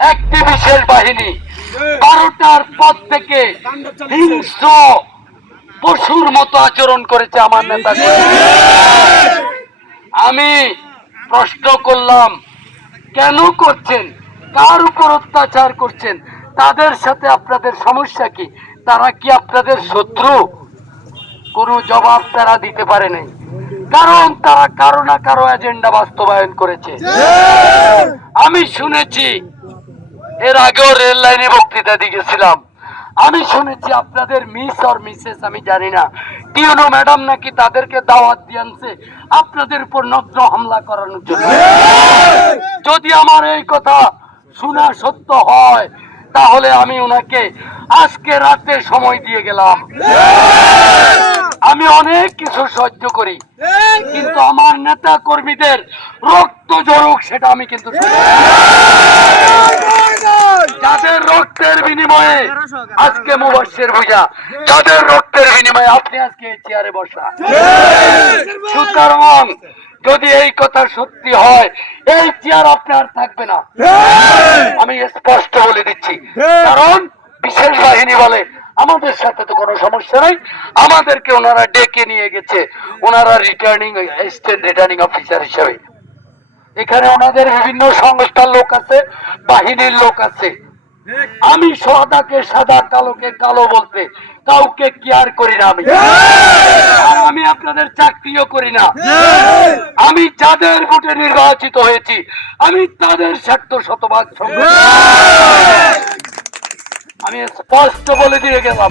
একটি বিশেষ বাহিনী 12টার পর থেকে হিংস্র পশুর মতো আচরণ করেছে আমার নেতাকে। আমি প্রশ্ন করলাম, কেন করছেন, কার উপর অত্যাচার করছেন, তাদের সাথে আপনাদের সমস্যা কি, তারা কি আপনাদের শত্রু? কোনো জবাব তারা দিতে পারে নাই, কারণ তারা কারো না কারো এজেন্ডা বাস্তবায়ন করেছে। আমি শুনেছি, এর আগেও রেল লাইনে বক্তৃতা দিয়ে গেছিলাম, আমি শুনেছি আপনাদের মিস আর মিসেস আমি জানি না, টিউনো ম্যাডাম নাকি তাদেরকে দাওয়াত দিয়ে আনছে আপনাদের উপর নগ্ন হামলা করানোর জন্য। যদি আমার এই কথা শোনা সত্য হয়, তাহলে আমি ওনাকে আজকে রাতে সময় দিয়ে গেলাম। আমি অনেক কিছু সহ্য করি, কিন্তু আমার নেতা কর্মীদের রক্ত ঝরুক সেটা আমি কিন্তু যাদের রক্তের বিনিময়ে আজকে মুবাশশির ভুঁইয়া, যাদের রক্তের বিনিময়ে আপনি আজকে এই চেয়ারে বসা, সুতরাং যদি এই কথা সত্যি হয়, এই চেয়ার আপনার থাকবে না, আমি স্পষ্ট বলে দিচ্ছি। কারণ বিশেষ বাহিনী বলে আমাদের সাথে তো কোনো সমস্যা নাই, আমাদেরকে ওনারা ডেকে নিয়ে গেছে, ওনারা রিটার্নিং অ্যাসিস্ট্যান্ট রিটার্নিং অফিসার হিসেবে। এখানে ওনাদের বিভিন্ন সংস্থার লোক আছে, বাহিনীর লোক আছে। আমি সাদাকে সাদা, কালোকে কালো বলতে কাউকে কেয়ার করি না। আমি আপনাদের চাকরিও করি না। আমি যাদের ভোটে নির্বাচিত হয়েছি, আমি তাদের স্বার্থ শতভাগ। আমি স্পষ্ট বলে দিয়ে গেলাম,